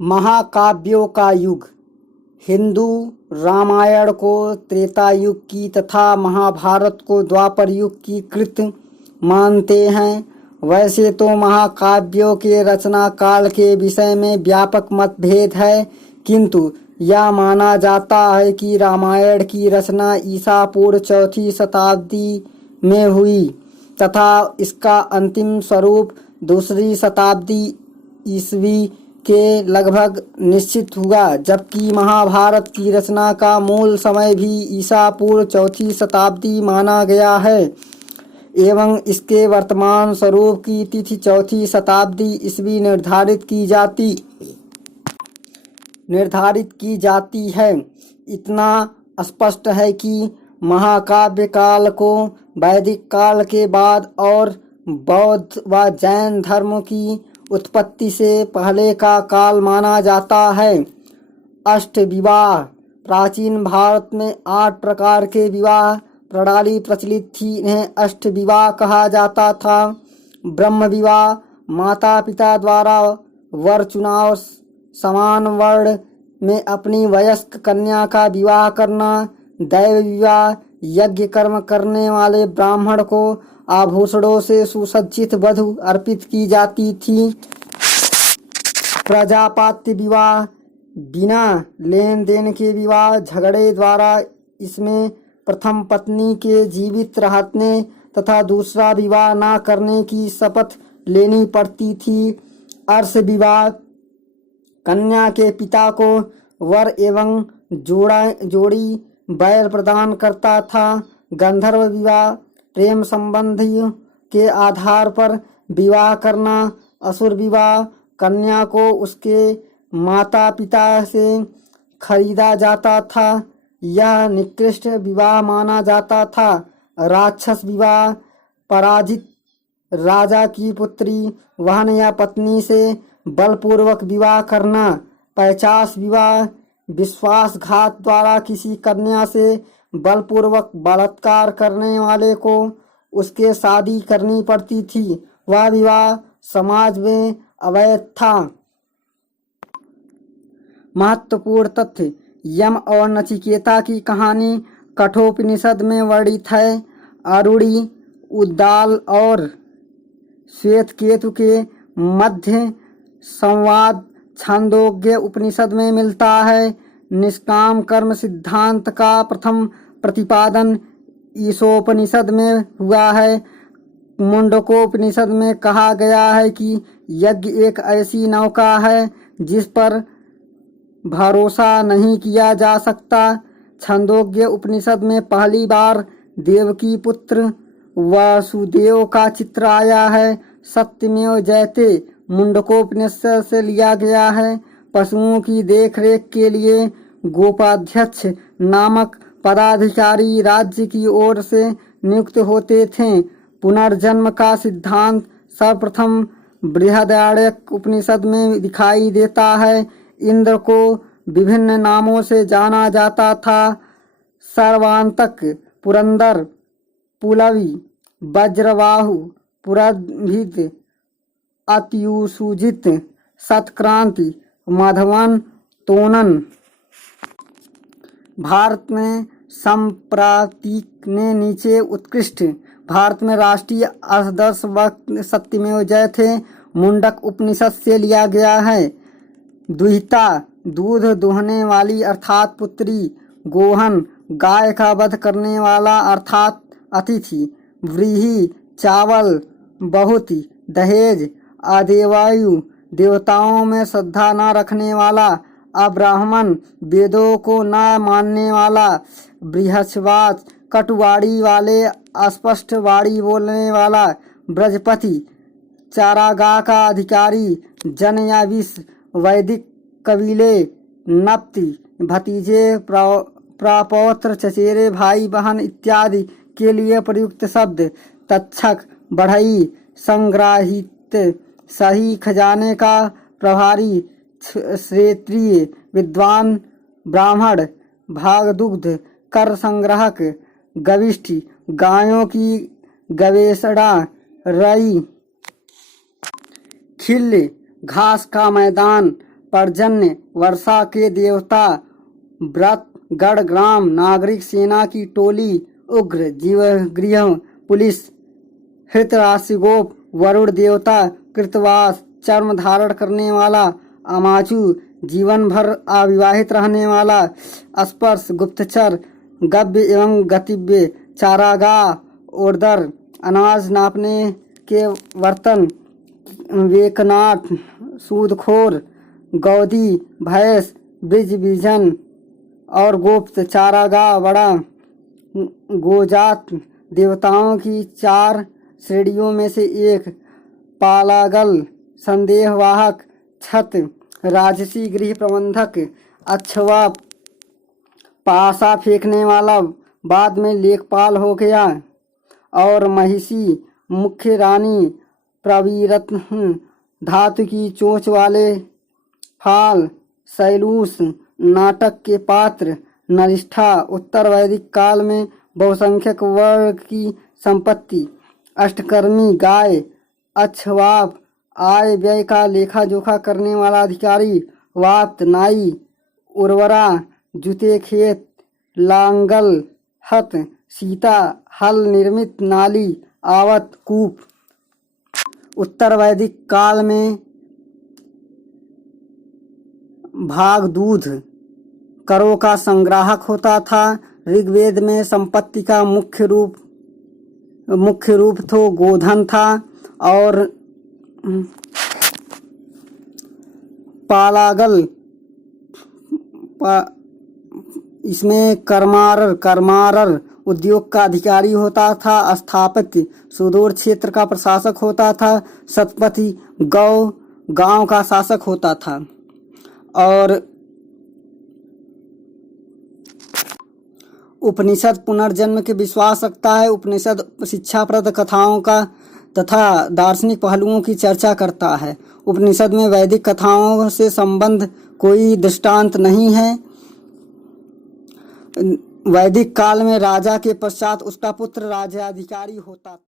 महाकाव्यों का युग। हिंदू रामायण को त्रेता युग की तथा महाभारत को द्वापर युग की कृत मानते हैं। वैसे तो महाकाव्यों के रचना काल के विषय में व्यापक मतभेद है, किंतु यह माना जाता है कि रामायण की रचना ईसा पूर्व चौथी शताब्दी में हुई तथा इसका अंतिम स्वरूप दूसरी शताब्दी ईस्वी के लगभग निश्चित हुआ, जबकि महाभारत की रचना का मूल समय भी ईसा पूर्व चौथी शताब्दी माना गया है एवं इसके वर्तमान स्वरूप की तिथि चौथी शताब्दी ईस्वी निर्धारित की जाती है। इतना स्पष्ट है कि महाकाव्य काल को वैदिक काल के बाद और बौद्ध व जैन धर्म की उत्पत्ति से पहले का काल माना जाता है। अष्टविवाह। प्राचीन भारत में 8 प्रकार के विवाह प्रणाली प्रचलित थी। इन्हें अष्टविवाह कहा जाता था। ब्रह्म विवाह, माता पिता द्वारा वर चुनाव, समान वर्ण में अपनी वयस्क कन्या का विवाह करना। दैव विवाह, यज्ञ कर्म करने वाले ब्राह्मण को आभूषणों से सुसज्जित वधु अर्पित की जाती थी। प्रजापात्य विवाह, बिना लेन देन के विवाह, झगड़े द्वारा इसमें प्रथम पत्नी के जीवित रहने तथा दूसरा विवाह न करने की शपथ लेनी पड़ती थी। अर्ष विवाह, कन्या के पिता को वर एवं जोड़ी बैल प्रदान करता था। गंधर्व विवाह, प्रेम संबंधियों के आधार पर विवाह करना। असुर विवाह, कन्या को उसके माता पिता से खरीदा जाता था, यह निकृष्ट विवाह माना जाता था। राक्षस विवाह, पराजित राजा की पुत्री, बहन या पत्नी से बलपूर्वक विवाह करना। पैशाच विवाह, विश्वासघात द्वारा किसी कन्या से बलपूर्वक बलात्कार करने वाले को उसके शादी करनी पड़ती थी। वह विवाह समाज में अवैध था। महत्वपूर्ण तथ्य। यम और नचिकेता की कहानी कठोपनिषद में वर्णित है। आरूढ़ी, उद्दाल और श्वेतकेतु के मध्य संवाद छांदोग्य उपनिषद में मिलता है। निष्काम कर्म सिद्धांत का प्रथम प्रतिपादन ईशोपनिषद में हुआ है। मुंडकोपनिषद में कहा गया है कि यज्ञ एक ऐसी नौका है जिस पर भरोसा नहीं किया जा सकता। छंदोग्य उपनिषद में पहली बार देवकी पुत्र वासुदेव का चित्र आया है। सत्यमेव जयते मुंडकोपनिषद से लिया गया है। पशुओं की देखरेख के लिए गोपाध्यक्ष नामक पदाधिकारी राज्य की ओर से नियुक्त होते थे। पुनर्जन्म का सिद्धांत सर्वप्रथम बृहदारण्यक उपनिषद में दिखाई देता है। इंद्र को विभिन्न नामों से जाना जाता था। सर्वांतक, पुरंदर, पुलवी, वज्रबाहु, पुरंभिद, अत्युषुजित, सत्क्रांति, मधवन, तोनन। भारत में संप्रातीक ने नीचे उत्कृष्ट। भारत में राष्ट्रीय आदर्श वक्त सत्यमेव जयते मुंडक उपनिषद से लिया गया है। दुहिता, दूध दुहने वाली अर्थात पुत्री। गोहन, गाय का वध करने वाला अर्थात अतिथि। व्रीहि, चावल, बहुति। दहेज, अदेवायु, देवताओं में श्रद्धा न रखने वाला। अब्राह्मण, वेदों को न मानने वाला। बृहस्पति, कटुवाड़ी वाले, अस्पष्ट वाणी बोलने वाला। ब्रजपति, चारागाह का अधिकारी। जन या विष, वैदिक कबीले। नप्ति, भतीजे, प्रपौत्र, चचेरे भाई बहन इत्यादि के लिए प्रयुक्त शब्द। तक्षक, बढ़ई, संग्राहित, सही खजाने का प्रभारी। क्षेत्रीय, विद्वान, ब्राह्मण। भागदुग्ध, कर संग्राहक। गविष्ठी, गायों की गवेषणा। रई, खिल्य, घास का मैदान। पर्जन्य, वर्षा के देवता, व्रत, गढ़, ग्राम, नागरिक, सेना की टोली, उग्र, जीवगृह, पुलिस, हृतराशिगोप, वरुण देवता, कृतवास, चर्म धारण करने वाला, अमाचु, जीवन भर अविवाहित रहने वाला, स्पर्श, गुप्तचर, गव्य एवं गतिव्य, चारागाह, ओरदर, अनाज नापने के बर्तन, वेकनाट, सूदखोर, गौदी, भैंस, ब्रिज बीजन और गोप्त, चारागाह, बड़ा गोजात, देवताओं की 4 श्रेणियों में से एक, पालागल, संदेहवाहक, छत, राजसी, गृह प्रबंधक, अक्षवा, पासा फेंकने वाला, बाद में लेखपाल हो गया, और महिषी, मुख्य रानी, प्रवीरत्न, धातु की चोंच वाले फाल, शैलूष, नाटक के पात्र, नरिष्ठा, उत्तर वैदिक काल में बहुसंख्यक वर्ग की संपत्ति, अष्टकर्मी, गाय, अक्षवाप, आय व्यय का लेखा जोखा करने वाला अधिकारी, वाप्त, नाई, उर्वरा, जूते खेत, लांगल, हत, सीता, हल निर्मित, नाली, आवत, कूप। उत्तर वैदिक काल में भाग दूध करों का संग्राहक होता था। ऋग्वेद में संपत्ति का मुख्य रूप तो गोधन था, और पालागल इसमें कर्मारर उद्योग का अधिकारी होता था। स्थापत्य सुदूर क्षेत्र का प्रशासक होता था। सतपति गांव का शासक होता था। और उपनिषद पुनर्जन्म के विश्वास रखता है। उपनिषद शिक्षाप्रद कथाओं का तथा दार्शनिक पहलुओं की चर्चा करता है। उपनिषद में वैदिक कथाओं से संबंध कोई दृष्टांत नहीं है। वैदिक काल में राजा के पश्चात उसका पुत्र राज्याधिकारी होता था।